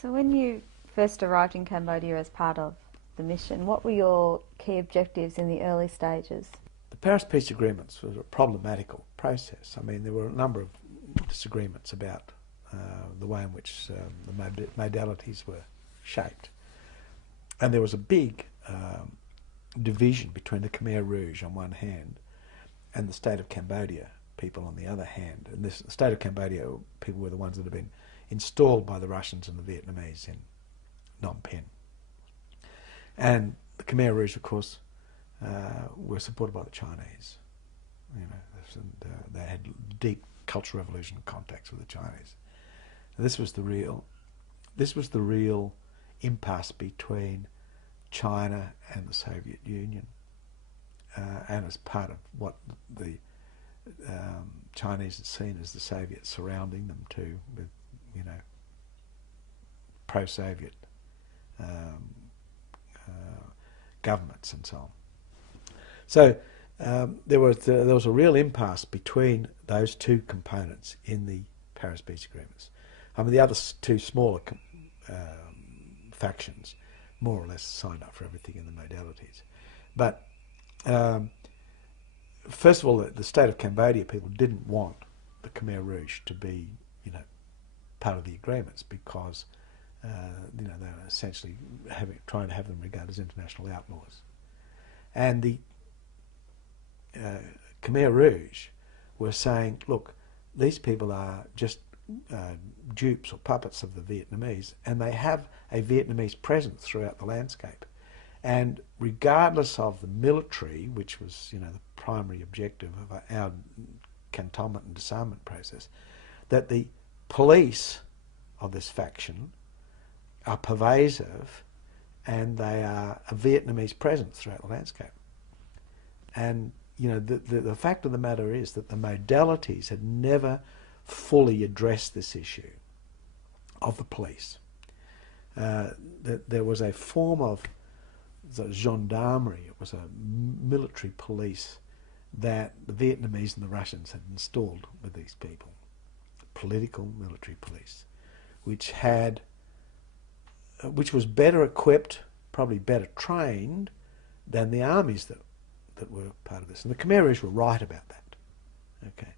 So when you first arrived in Cambodia as part of the mission, what were your key objectives in the early stages? The Paris Peace Agreements was a problematical process. I mean, there were a number of disagreements about the way in which the modalities were shaped. And there was a big division between the Khmer Rouge on one hand and the state of Cambodia people on the other hand. And the state of Cambodia people were the ones that had been installed by the Russians and the Vietnamese in Phnom Penh. And the Khmer Rouge, of course, were supported by the Chinese. You know, and, they had deep cultural revolution contacts with the Chinese. And this was the real impasse between China and the Soviet Union, and as part of what the Chinese had seen as the Soviets surrounding them too, with, you know, pro-Soviet governments and so on. So there was a real impasse between those two components in the Paris Peace Agreements. I mean, the other two smaller factions more or less signed up for everything in the modalities. But first of all, the state of Cambodia people didn't want the Khmer Rouge to be, you know, part of the agreements because, you know, they were essentially trying to have them regarded as international outlaws. And the Khmer Rouge were saying, look, these people are just dupes or puppets of the Vietnamese, and they have a Vietnamese presence throughout the landscape. And regardless of the military, which was, you know, the primary objective of our cantonment and disarmament process, that the police of this faction are pervasive and they are a Vietnamese presence throughout the landscape. And, you know, the fact of the matter is that the modalities had never fully addressed this issue of the police. There was a form of gendarmerie, it was a military police that the Vietnamese and the Russians had installed with these people, political military police, which was better equipped, probably better trained than the armies that were part of this. And the Khmer Rouge were right about that. Okay.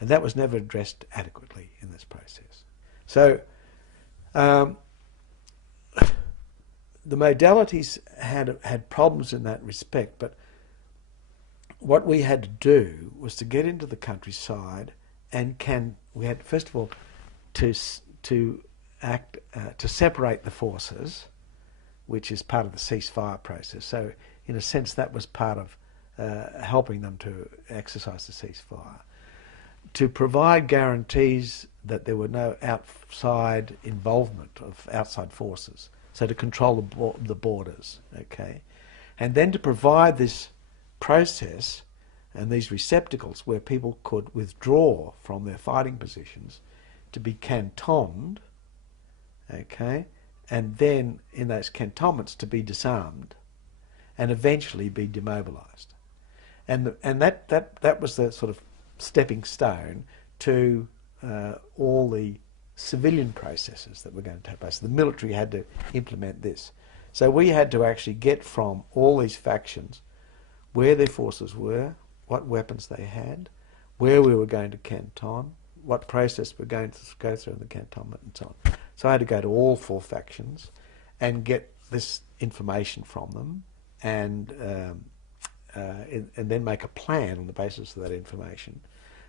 And that was never addressed adequately in this process. So the modalities had problems in that respect, but what we had to do was to get into the countryside and we had first of all to separate the forces, which is part of the ceasefire process. So in a sense that was part of helping them to exercise the ceasefire, to provide guarantees that there were no outside involvement of outside forces, so to control the borders, okay, and then to provide this process and these receptacles where people could withdraw from their fighting positions to be cantoned, okay, and then in those cantonments to be disarmed and eventually be demobilised. And that was the sort of stepping stone to all the civilian processes that were going to take place. The military had to implement this. So we had to actually get from all these factions where their forces were, what weapons they had, where we were going to canton, what process we're going to go through in the cantonment and so on. So I had to go to all four factions and get this information from them and then make a plan on the basis of that information.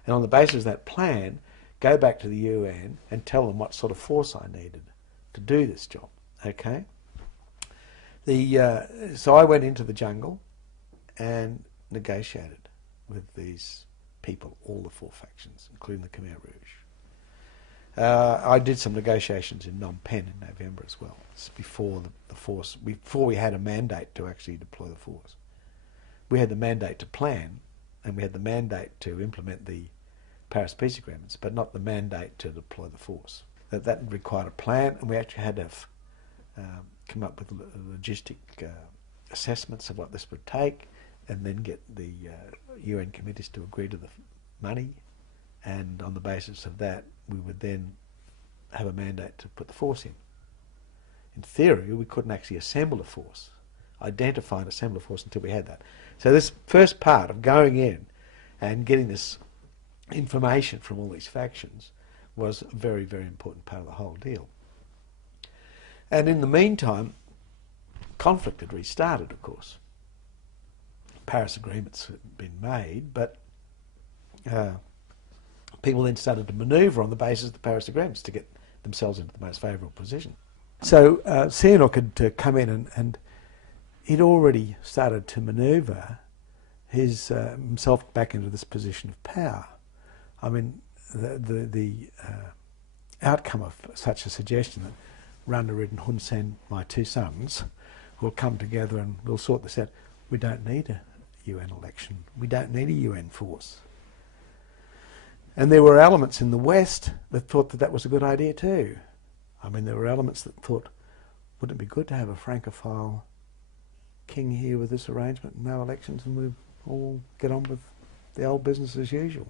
And on the basis of that plan, go back to the UN and tell them what sort of force I needed to do this job. Okay. So I went into the jungle and negotiated with these people, all the four factions, including the Khmer Rouge. I did some negotiations in Phnom Penh in November as well. It's before the force, before we had a mandate to actually deploy the force. We had the mandate to plan, and we had the mandate to implement the Paris Peace Agreements, but not the mandate to deploy the force. That required a plan, and we actually had to come up with logistic assessments of what this would take, and then get the UN committees to agree to the money, and on the basis of that we would then have a mandate to put the force in. in theory, we couldn't actually assemble a force, identify and assemble a force until we had that. So this first part of going in and getting this information from all these factions was a very, very important part of the whole deal. And in the meantime, conflict had restarted, of course. Paris agreements had been made, but people then started to manoeuvre on the basis of the Paris agreements to get themselves into the most favourable position. So Sihanouk had come in and he'd already started to manoeuvre himself back into this position of power. I mean, the outcome of such a suggestion that Ranariddh and Hun Sen, my two sons, will come together and we'll sort this out. We don't need a UN election. We don't need a UN force. And there were elements in the West that thought that that was a good idea too. I mean, there were elements that thought, wouldn't it be good to have a Francophile king here with this arrangement, no elections, and we all get on with the old business as usual.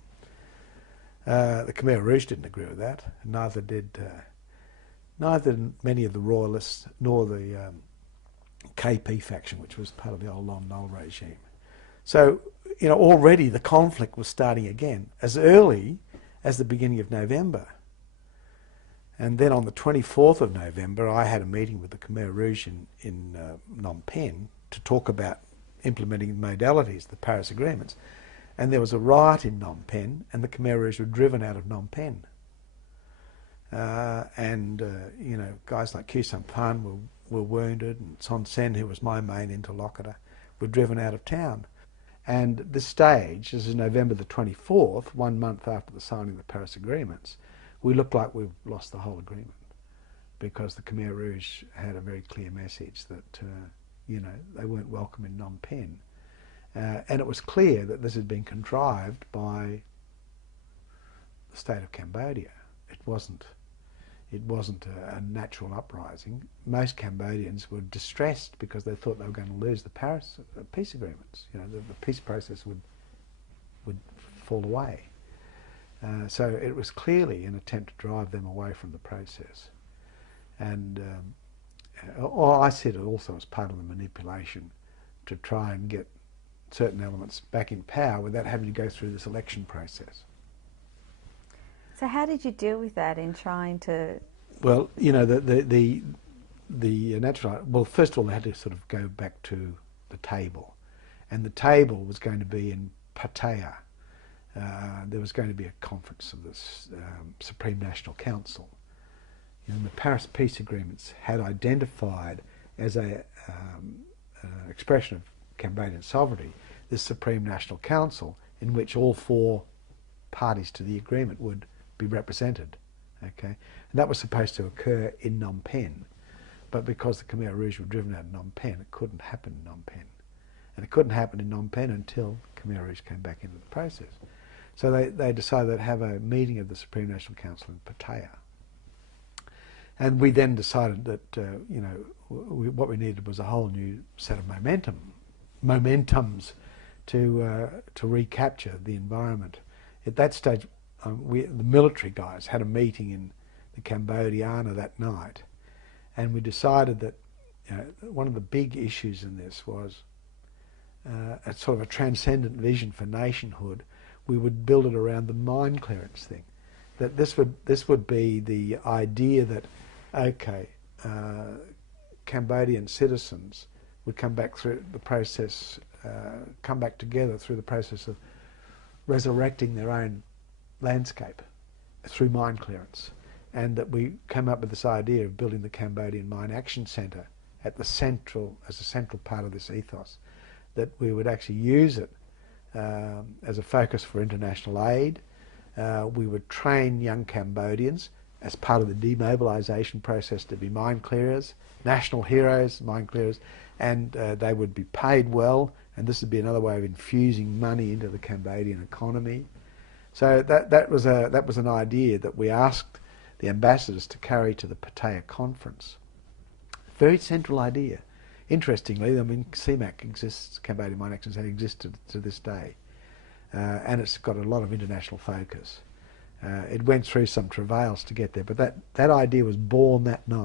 The Khmer Rouge didn't agree with that, and neither did many of the royalists nor the KP faction, which was part of the old Lon Nol regime. So, you know, already the conflict was starting again as early as the beginning of November. And then on the 24th of November, I had a meeting with the Khmer Rouge in Phnom Penh to talk about implementing the modalities, the Paris agreements. And there was a riot in Phnom Penh, and the Khmer Rouge were driven out of Phnom Penh. You know, guys like Khieu Samphan were wounded, and Son Sen, who was my main interlocutor, were driven out of town. And at this stage, this is November the 24th, 1 month after the signing of the Paris agreements, we looked like we've lost the whole agreement, because the Khmer Rouge had a very clear message that, you know, they weren't welcome in Phnom Penh. And it was clear that this had been contrived by the state of Cambodia. It wasn't a natural uprising. Most Cambodians were distressed because they thought they were going to lose the Paris peace agreements. You know, the peace process would fall away. So it was clearly an attempt to drive them away from the process. And I said it also as part of the manipulation to try and get certain elements back in power without having to go through this election process. So how did you deal with that in trying to... Well, you know, the natural... Well, first of all, they had to sort of go back to the table. And the table was going to be in Pattaya. There was going to be a conference of this Supreme National Council. You know, the Paris peace agreements had identified as an expression of Cambodian sovereignty this Supreme National Council, in which all four parties to the agreement would be represented. Okay, and that was supposed to occur in Phnom Penh, but because the Khmer Rouge were driven out of Phnom Penh, it couldn't happen in Phnom Penh, and it couldn't happen in Phnom Penh until Khmer Rouge came back into the process. So they decided they'd have a meeting of the Supreme National Council in Pattaya, and we then decided that you know, what we needed was a whole new set of momentums to recapture the environment. At that stage, the military guys had a meeting in the Cambodiana that night, and we decided that, you know, one of the big issues in this was a sort of a transcendent vision for nationhood. We would build it around the mine clearance thing. That this would be the idea that, okay, Cambodian citizens would come back through the process, come back together through the process of resurrecting their own landscape through mine clearance, and that we came up with this idea of building the Cambodian Mine Action Centre at the central, as a central part of this ethos, that we would actually use it as a focus for international aid. We would train young Cambodians as part of the demobilisation process to be mine clearers, national heroes, mine clearers, and they would be paid well, and this would be another way of infusing money into the Cambodian economy. So that was an idea that we asked the ambassadors to carry to the Pattaya conference. Very central idea. Interestingly, I mean, CMAC exists, Cambodian Mine Action Centre existed to this day, and it's got a lot of international focus. It went through some travails to get there, but that idea was born that night.